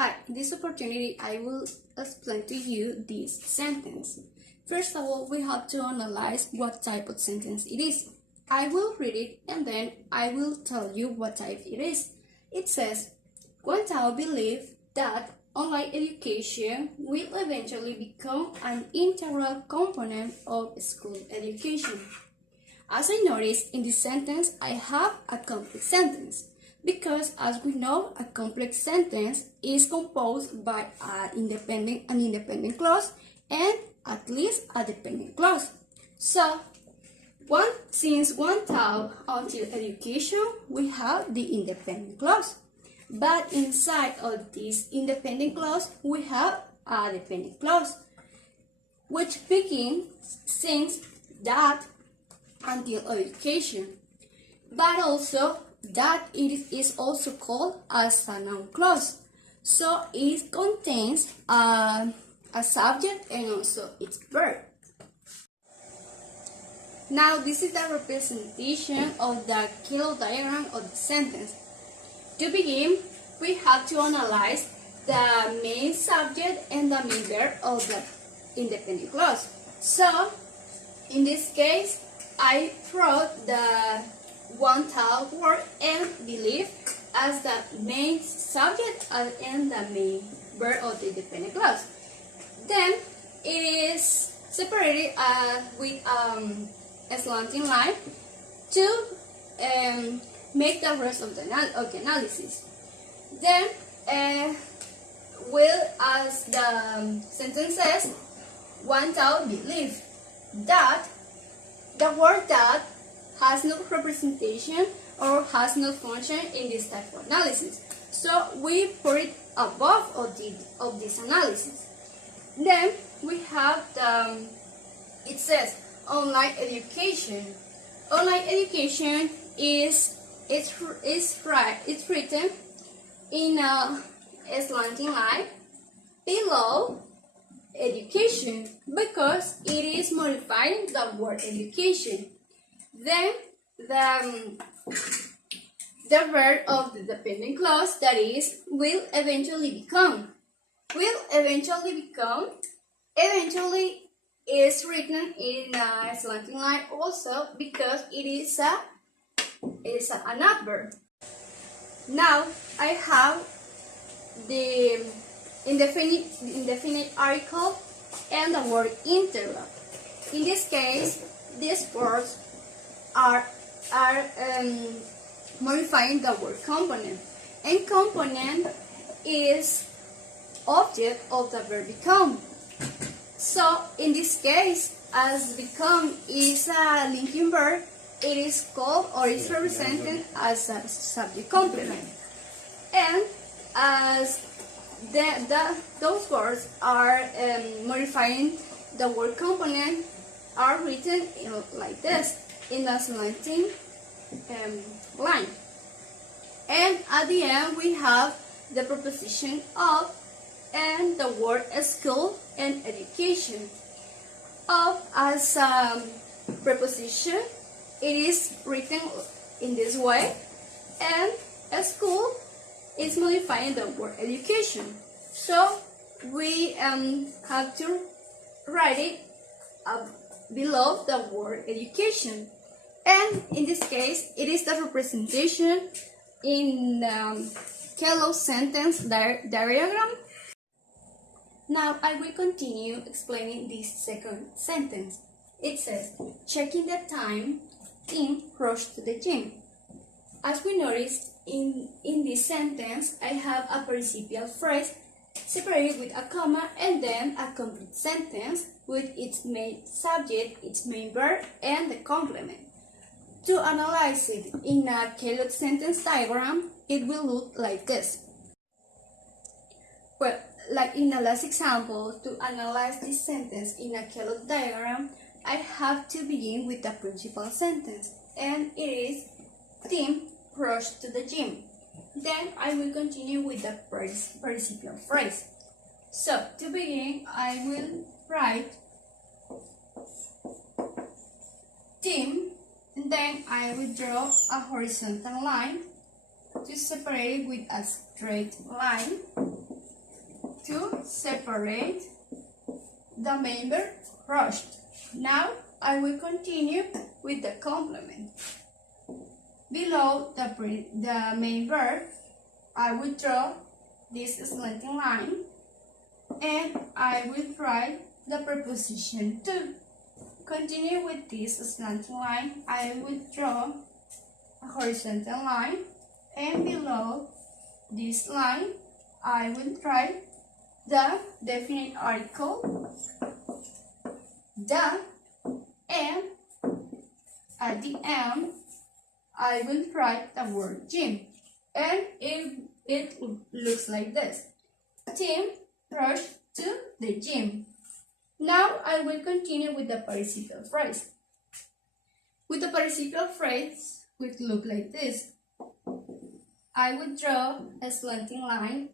Hi, in this opportunity I will explain to you this sentence. First of all, we have to analyze what type of sentence it is. I will read it and then I will tell you what type it is. It says, Guantao believes that online education will eventually become an integral component of school education. As I noticed in this sentence, I have a complex sentence. Because, as we know, a complex sentence is composed by an independent clause and at least a dependent clause. So, since Guantao until education, we have the independent clause. But inside of this independent clause, we have a dependent clause, which begins since that until education. But also, that it is also called as a noun clause. So it contains a subject and also its verb. Now this is the representation of the Kellogg diagram of the sentence. To begin, we have to analyze the main subject and the main verb of the independent clause. So in this case, I wrote the Guantao word and believe as the main subject and the main verb of the dependent clause. Then it is separated with a slanting line to make the rest of the analysis. Then, as the sentence says, Guantao believe that the word that has no representation or has no function in this type of analysis. So we put it above of this analysis. Then we have it says online education. Online education is written in a slanting line below education because it is modifying the word education. Then the verb of the dependent clause, that is, will eventually become. Will eventually become. Eventually is written in a slanting line also because it is an adverb. Now I have the indefinite article and the word integral. In this case, these words are modifying the word component, and component is object of the verb become. So in this case, as become is a linking verb, it is called or is represented as a subject complement, and as those words are modifying the word component are written like this in the slanting line. And at the end we have the preposition of and the word school and education. Of as a preposition, it is written in this way, and a school is modifying the word education. So we have to write it below the word education. And in this case, it is the representation in Kellogg sentence diagram. Now I will continue explaining this second sentence. It says, checking the time, Tim rushed to the gym. As we noticed in this sentence, I have a participial phrase separated with a comma and then a complete sentence with its main subject, its main verb, and the complement. To analyze it in a Kellogg sentence diagram, it will look like this. Well, like in the last example, to analyze this sentence in a Kellogg diagram, I have to begin with the principal sentence, and it is Tim rushed to the gym. Then I will continue with the participial phrase. So, to begin, I will write Tim, and then I will draw a horizontal line to separate it with a straight line. to separate the main verb rushed. Now I will continue with the complement. Below the main verb, I will draw this slanting line and I will write the preposition to. Continue with this slanting line, I will draw a horizontal line, and below this line, I will write the definite article, the, and at the end, I will write the word gym. And it looks like this. Tim rushed to the gym. Now I will continue with the participial phrase. With the participial phrase, it look like this. I will draw a slanting line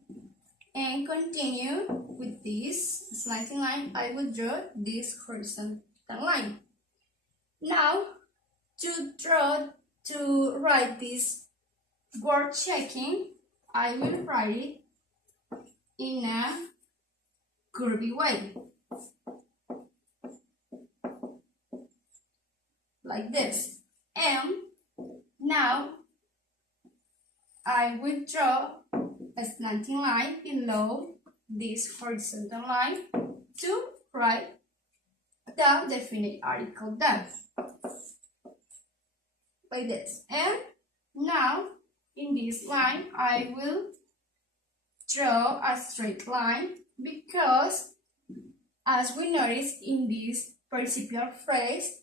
and continue with this slanting line. I will draw this horizontal line. Now, to write this word checking, I will write it in a curvy way, like this. And now I will draw a slanting line below this horizontal line to write the definite article that, like this. And now in this line I will draw a straight line because, as we notice in this participial phrase,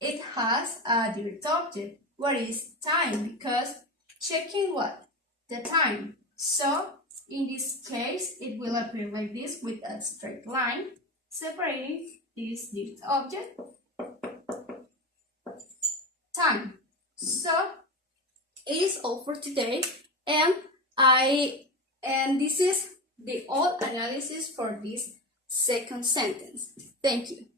it has a direct object. What is time? Because checking what? The time. So in this case, it will appear like this with a straight line separating this direct object, time. So it is all for today, and this is the all analysis for this second sentence. Thank you.